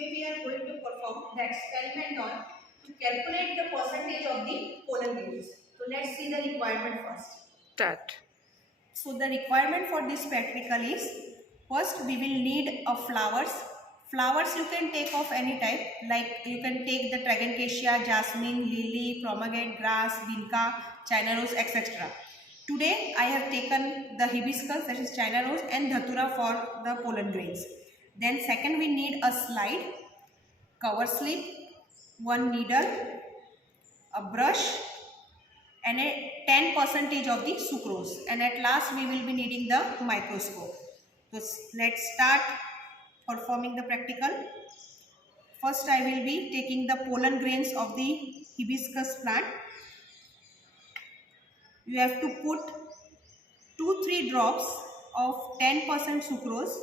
Today we are going to perform the experiment on to calculate the percentage of the pollen grains. So let's see the requirement first. Start. So the requirement for this practical is, first we will need a flowers. Flowers you can take of any type, like you can take the Tragacanthus, jasmine, lily, pomegranate grass, vinca, China rose, etc. Today I have taken the hibiscus, that is China rose, and dhatura for the pollen grains. Then second we need a slide, cover slip, one needle, a brush, and a 10% of the sucrose, and at last we will be needing the microscope. So let's start performing the practical. First I will be taking the pollen grains of the hibiscus plant. You have to put 2-3 drops of 10% sucrose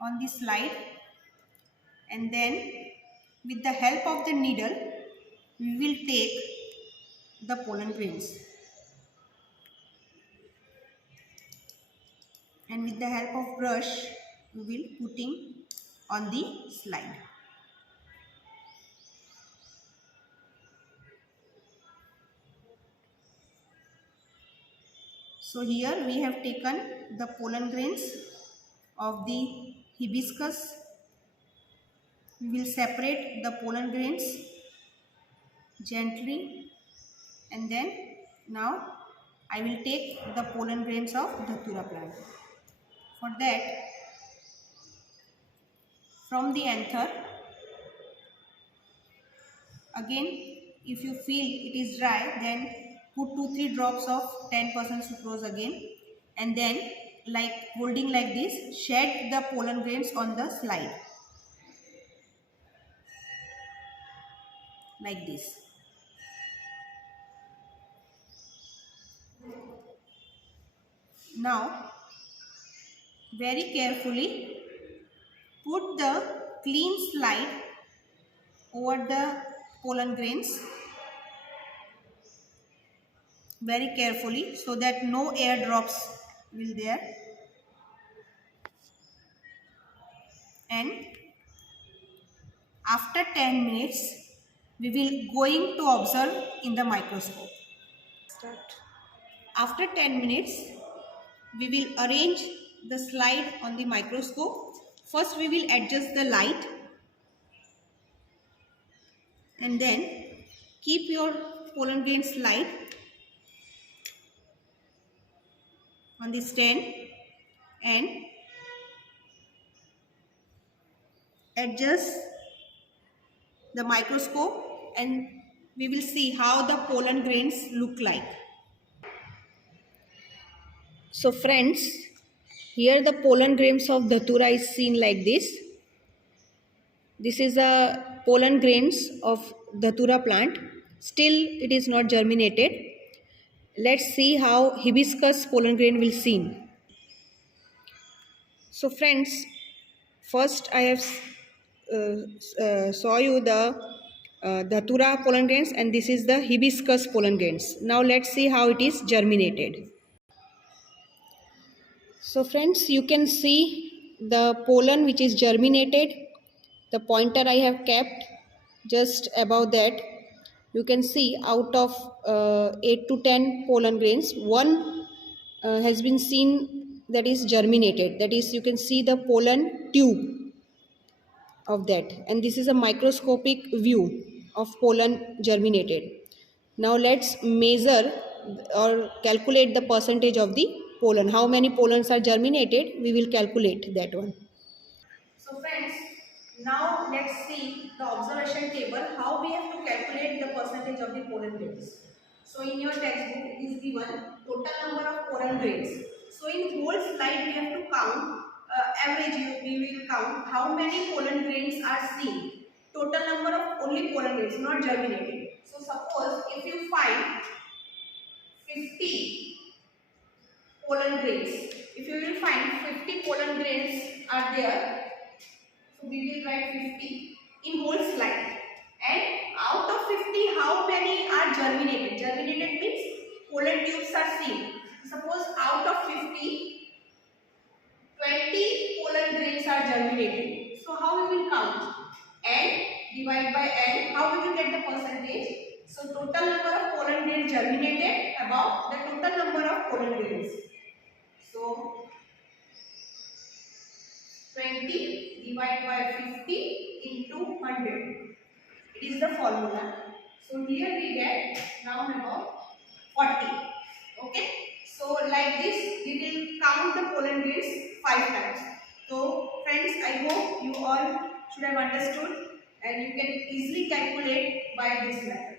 on the slide, and then with the help of the needle we will take the pollen grains, and with the help of brush we will putting on the slide. So here we have taken the pollen grains of the hibiscus. We will separate the pollen grains gently, and then now I will take the pollen grains of dhatura plant. For that, from the anther, again if you feel it is dry, then put 2-3 drops of 10% sucrose again, and then like holding like this, shed the pollen grains on the slide like this. Now very carefully put the clean slide over the pollen grains very carefully, so that no air drops will there, and after 10 minutes we will going to observe in the microscope. Start. After 10 minutes we will arrange the slide on the microscope. First we will adjust the light, and then keep your pollen grain slide on the stand and adjust the microscope, and we will see how the pollen grains look like. So friends, here the pollen grains of dhatura is seen like this. This is a pollen grains of dhatura plant. Still it is not germinated. Let's see how hibiscus pollen grain will seen. So friends, first I have saw you the dhatura pollen grains, and this is the hibiscus pollen grains. Now let's see how it is germinated. So friends, you can see the pollen which is germinated. The pointer I have kept just above that. You can see out of 8 to 10 pollen grains, one has been seen that is germinated. That is, you can see the pollen tube of that, and this is a microscopic view of pollen germinated. Now let's measure or calculate the percentage of the pollen. How many pollens are germinated? We will calculate that one. So friends, now let's see the observation table, how we have to calculate the percentage of the pollen grains. So in your textbook it is given total number of pollen grains. So in whole slide we have to count, average we will count how many pollen grains are seen. Total number of only pollen grains, not germinated. So suppose if you find 50 pollen grains, if you will find 50 pollen grains are there, so we will write 50 in whole slide, and out of 50 how many are germinated? Germinated means pollen tubes are seen. Suppose out of 50, 20 pollen grains are germinated. So how we will count? divide by n. How will you get the percentage? So total number of pollen grains germinated about the total number of pollen grains. So 20 divided by 50 into 100. It is the formula. So here we get round about 40. Okay. So like this we will count the pollen grains 5 times. So friends, I hope you all should have understood and you can easily calculate by this method.